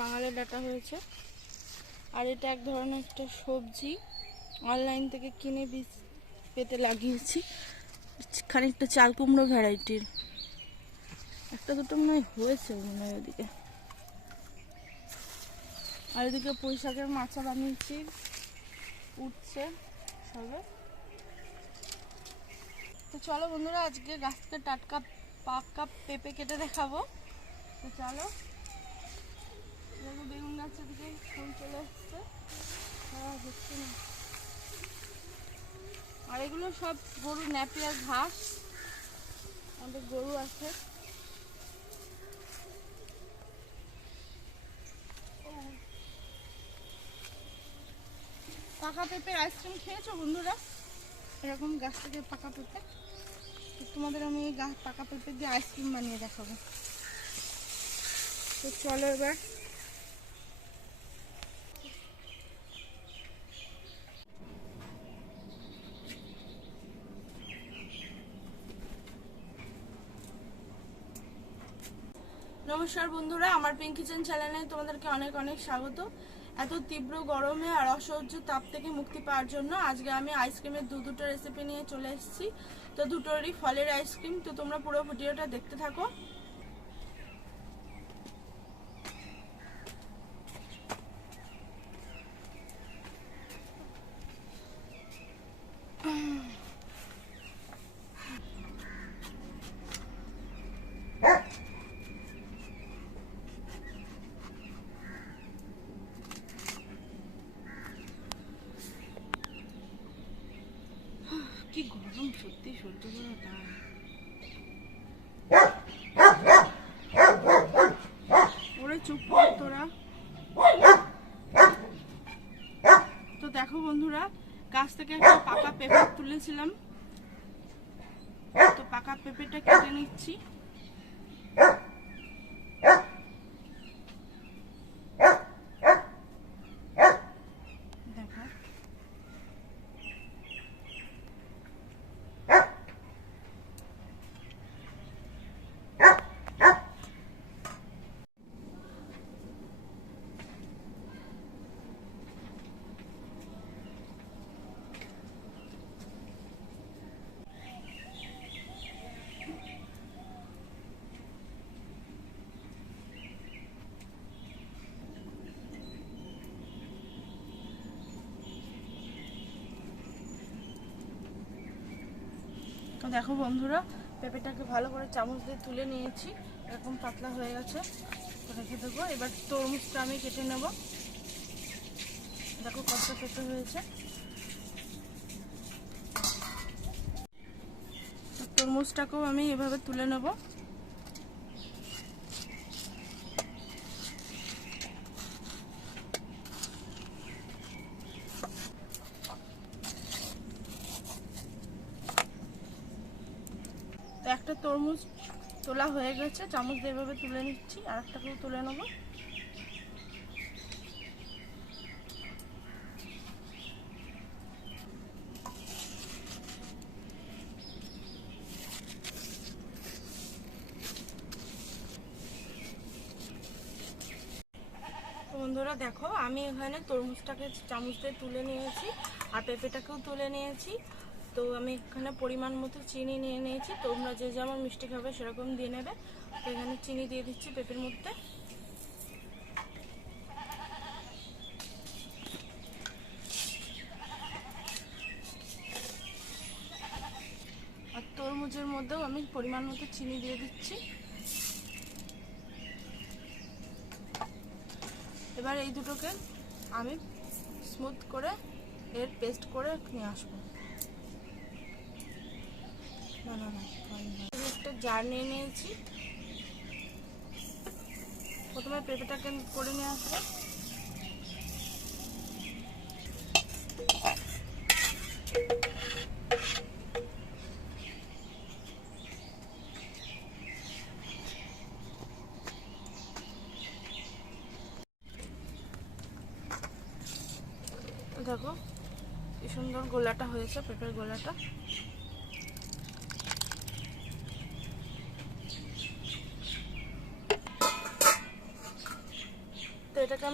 বাঙালি data হয়েছে। আর এটা এক ধরনের একটা সবজি, অনলাইন থেকে কিনে বীজ পেতে লাগিয়েছি। খানিকটা চাল কুমড়ো ভ্যারাইটির, একটা দুটো মনে হয়েছে মনে হয় ওদিকে। আর ওদিকে পুঁই শাকের মাচা বানিয়েছি, উঠছে সবে। তো চলো বন্ধুরা, আজকে গাছ থেকে টাটকা পাকা পেঁপে কেটে দেখাবো। তো চলো, বেগুন গাছের দিকে ফুল চলে এসছে, হচ্ছে না। আর এগুলো সব গরুর ন্যাপিয়ার ঘাস, আমাদের গরু আছে। পাকা পেঁপের আইসক্রিম খেয়েছো বন্ধুরা? এরকম গাছ থেকে পাকা পেঁপে, তোমাদের আমি এই পাকা পেঁপে দিয়ে আইসক্রিম বানিয়ে দেখাবো। তো চলো এবার নমস্কার বন্ধুরা, আমার পিঙ্ক কিচেন চ্যানেলে তোমাদেরকে অনেক অনেক স্বাগত। এত তীব্র গরমে আর অসহ্য তাপ থেকে মুক্তি পাওয়ার জন্য আজকে আমি আইসক্রিমের দুটো রেসিপি নিয়ে চলে এসেছি। তো দুটোরই ফলের আইসক্রিম। তো তোমরা পুরো ভিডিওটা দেখতে থাকো। কি গরম, সত্যি সহ্য করা দায়। ওরে চুপ কর তোরা। তো দেখো বন্ধুরা, গাছ থেকে একটা পাকা পেঁপে তুলেছিলাম, তো পাকা পেঁপেটা কেটে নিচ্ছি। দেখো তো দেখো বন্ধুরা, পেঁপেটাকে ভালো করে চামচ দিয়ে তুলে নিয়েছি, এরকম পাতলা হয়ে গেছে। রেখে দেবো। এবার তরমুজটা আমি কেটে নেব। দেখো কতটা পেঁপে হয়েছে। তরমুজটাকেও আমি এভাবে তুলে নেব। তো একটা তরমুজ তোলা হয়ে গেছে, চামচ দিয়ে এভাবে তুলে নিচ্ছি। আর একটাকেও তুলে নেব। বন্ধুরা দেখো, আমি এখানে তরমুজটাকে চামচ দিয়ে তুলে নিয়েছি আর পেঁপেটাকেও তুলে নিয়েছি। তো আমি এখানে পরিমাণ মতো চিনি নিয়ে নিয়েছি। তোমরা যে যেমন মিষ্টি খাবে সেরকম দিয়ে নেবে। তো এখানে চিনি দিয়ে দিচ্ছি পেঁপের মধ্যে। আর তরমুজের মধ্যেও আমি পরিমাণ মতো চিনি দিয়ে দিচ্ছি। এবার এই দুটোকে আমি স্মুথ করে এর পেস্ট করে নিয়ে আসবো। একটা জার নিয়ে নিয়েছি। প্রথমে পেঁপেটাকে করে নিয়ে আসবো। দেখো কি সুন্দর গোলাটা হয়েছে, পেঁপের গোলাটা।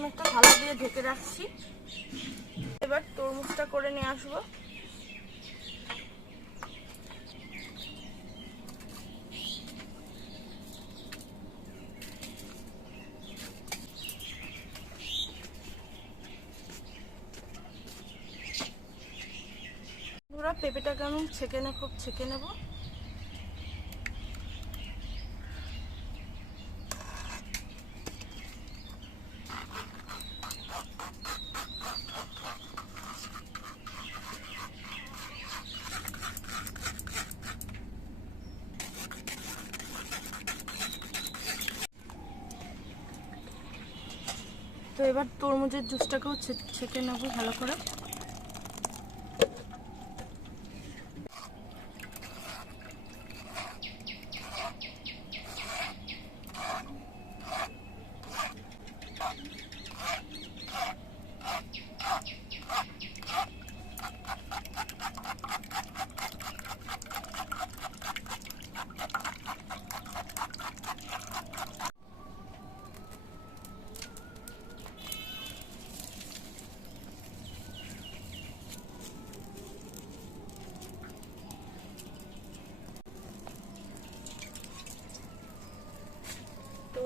আমি একটা থালা দিয়ে ঢেকে রাখছি। এবার তরমুজটা করে নিয়ে আসবো। পুরো পেঁপেটাকে আমি খুব ছেঁকে নেব। তো এবার তরমুজের জুসটাকেও ছেঁকে নেব ভালো করে।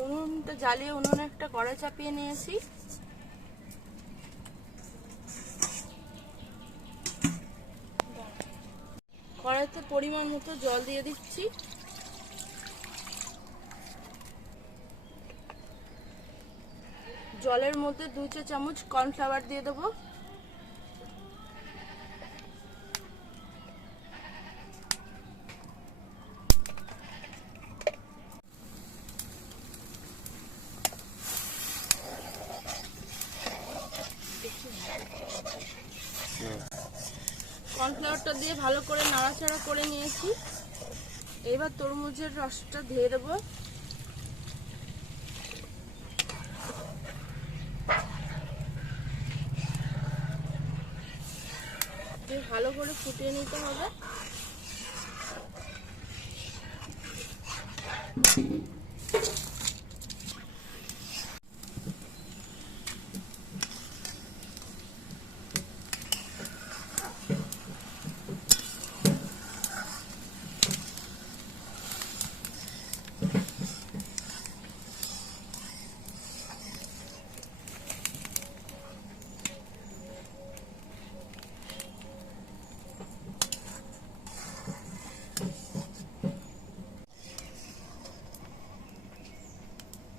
উনুনটা জ্বালিয়ে উনুনে একটা কড়াই চাপিয়ে নিয়েছি। কড়াইতে পরিমাণ মতো জল দিয়ে দিচ্ছি। জলের মধ্যে 2 চা চামচ কর্নফ্লাওয়ার দিয়ে দেবো। কর্নফ্লাওয়ারটা দিয়ে ভালো করে নাড়াচাড়া করে নিয়েছি। এবার তরমুজের রসটা দিয়ে দেবো। ভালো করে ফুটিয়ে নিতে হবে।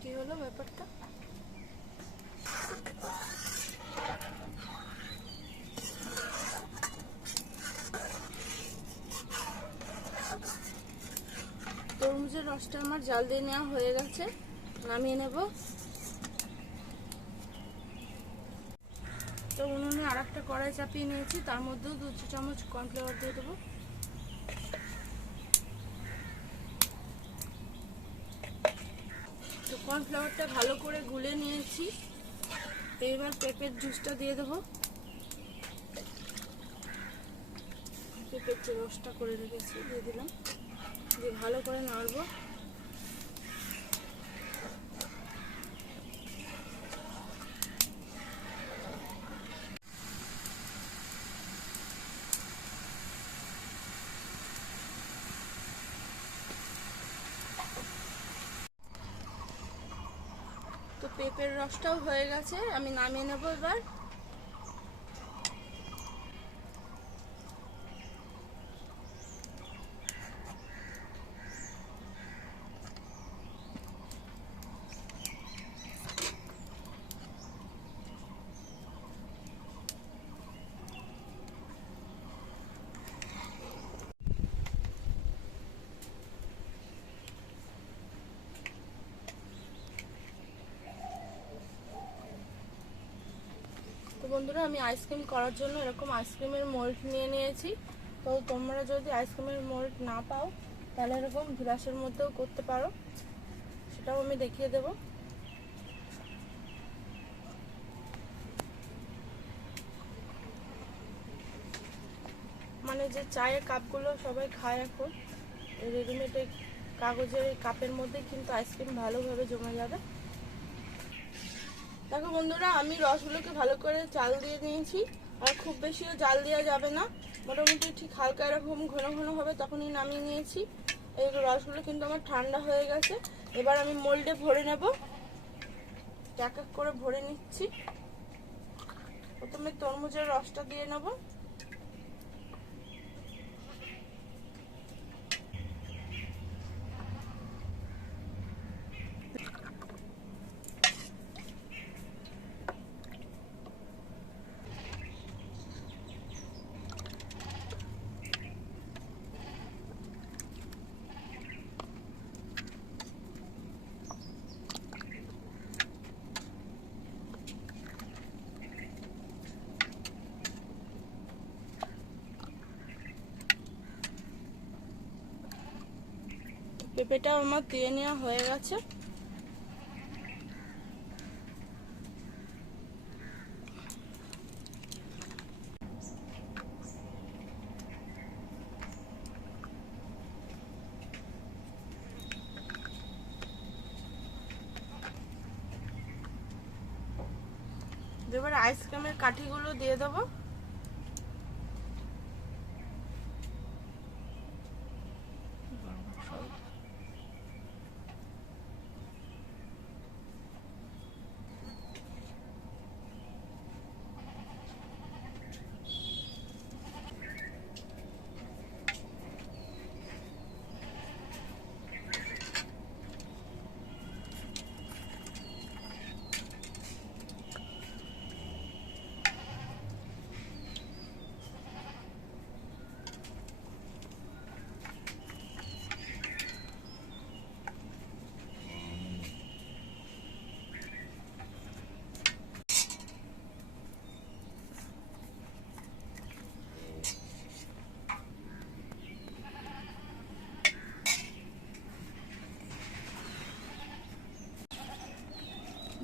কি হলো ব্যাপারটা? তরমুজের রসটা আমার জাল দিয়ে নেওয়া হয়ে গেছে, নামিয়ে নেব। তো উনুনে আর একটা কড়াই চাপিয়ে নিয়েছি, তার মধ্যেও 2 চা চামচ কর্নফ্লাওয়ার দিয়ে দেবো। তো কর্নফ্লাওয়ারটা ভালো করে গুলে নিয়েছি। এবার পেঁপের জুসটা দিয়ে দেবো। পেঁপের যে রসটা করে রেখেছি দিয়ে দিলাম, দিয়ে ভালো করে নাড়বো। তো পেঁপের রসটাও হয়ে গেছে, আমি নামিয়ে নেব এবার। তো বন্ধুরা, আমি আইসক্রিম করার জন্য এরকম আইসক্রিমের মোল্ড নিয়ে নিয়েছি। তো তোমরা যদি আইসক্রিমের মোল্ড না পাও তাহলে এরকম গ্লাসের মধ্যেও করতে পারো, সেটাও আমি দেখিয়ে দেব। মানে যে চায়ের কাপগুলো সবাই খায় এখন, রেডিমেড কাগজের কাপের মধ্যে কিন্তু আইসক্রিম ভালোভাবে জমে যাবে। দেখো বন্ধুরা, আমি রসগুলোকে ভালো করে জাল দিয়ে নিয়েছি। আর খুব বেশিও জাল দেওয়া যাবে না, মোটামুটি ঠিক হালকা এরকম ঘন ঘন হবে তখনই নামিয়ে নিয়েছি। এই রসগুলো কিন্তু আমার ঠান্ডা হয়ে গেছে। এবার আমি মোল্ডে ভরে নেব, এক এক করে ভরে নিচ্ছি। প্রথমে তরমুজের রসটা দিয়ে নেব। পেঁপেটা আমার দিয়ে নেওয়া হয়ে গেছে। এবার আইসক্রিমের কাঠিগুলো দিয়ে দেবো।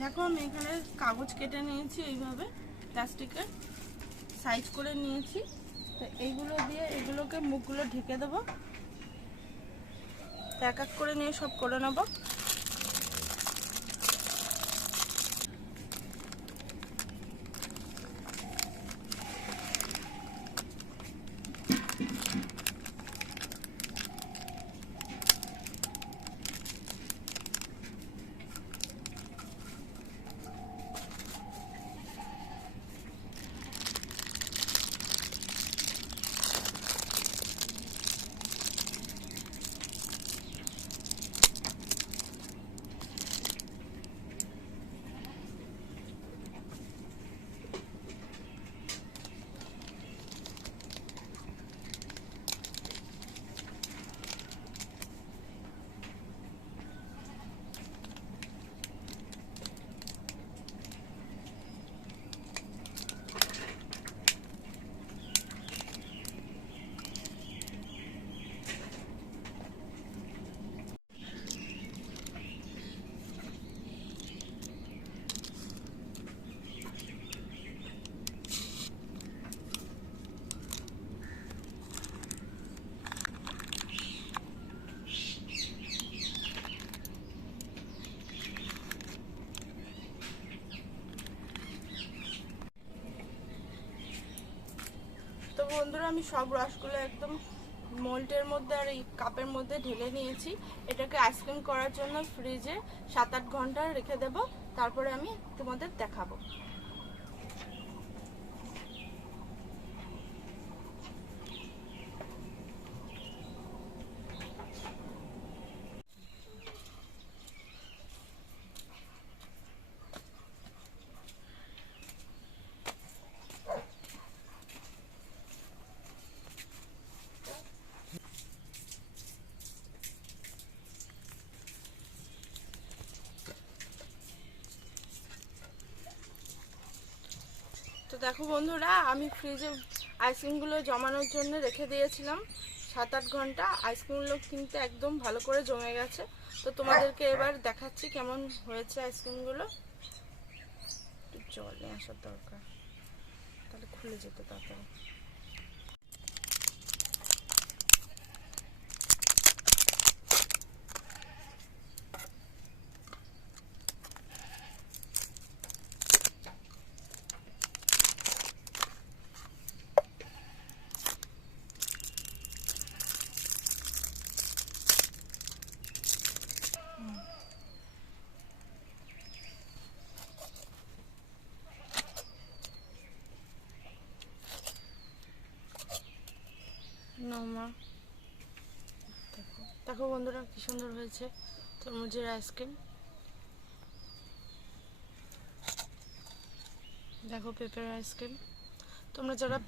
দেখো, আমি এখানে কাগজ কেটে নিয়েছি, এইভাবে প্লাস্টিকের সাইজ করে নিয়েছি। তো এইগুলো দিয়ে এগুলোকে মুখগুলো ঢেকে দেবো। এক এক করে নিয়ে সব করে নেবো। তো বন্ধুরা, আমি সব রসগুলো একদম মোল্ডের মধ্যে আর এই কাপের মধ্যে ঢেলে নিয়েছি। এটাকে আইসক্রিম করার জন্য ফ্রিজে 7-8 ঘন্টা রেখে দেব, তারপরে আমি তোমাদের দেখাবো। তো দেখো বন্ধুরা, আমি ফ্রিজে আইসক্রিমগুলো জমানোর জন্য রেখে দিয়েছিলাম 7-8 ঘন্টা। আইসক্রিমগুলো কিন্তু একদম ভালো করে জমে গেছে। তো তোমাদেরকে এবার দেখাচ্ছি কেমন হয়েছে আইসক্রিমগুলো। জল নিয়ে আসার দরকার, তাহলে খুলে যেত তাড়াতাড়ি। দেখো বন্ধুরা কি সুন্দর হয়েছে তরমুজের আইসক্রিম। দেখো পেঁপের আইসক্রিম। তোমরা যারা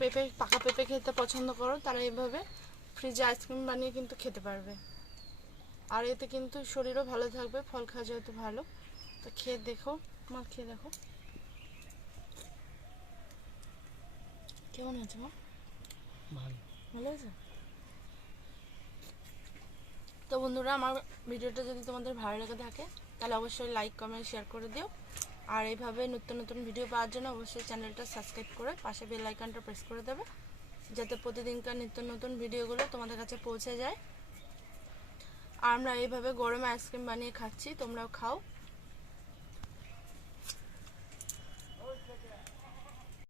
পাকা পেঁপে খেতে পছন্দ করো তারা এইভাবে ফ্রিজে আইসক্রিম বানিয়ে কিন্তু খেতে পারবে। আর এতে কিন্তু শরীরও ভালো থাকবে, ফল খাওয়া যেহেতু ভালো। তো খেয়ে দেখো, মা খেয়ে দেখো কেমন হয়েছে। মা ভালো হয়েছে। তো বন্ধুরা, আমার ভিডিওটা যদি তোমাদের ভালো লেগে থাকে তাহলে অবশ্যই লাইক কমেন্ট শেয়ার করে দিও। আর এইভাবে নতুন নতুন ভিডিও পাওয়ার জন্য অবশ্যই চ্যানেলটা সাবস্ক্রাইব করে পাশে বেল আইকনটা প্রেস করে দেবে, যাতে প্রতিদিনকার নিত্য নতুন ভিডিওগুলো তোমাদের কাছে পৌঁছে যায়। আর আমরা এইভাবে গরমে আইসক্রিম বানিয়ে খাচ্ছি, তোমরাও খাও।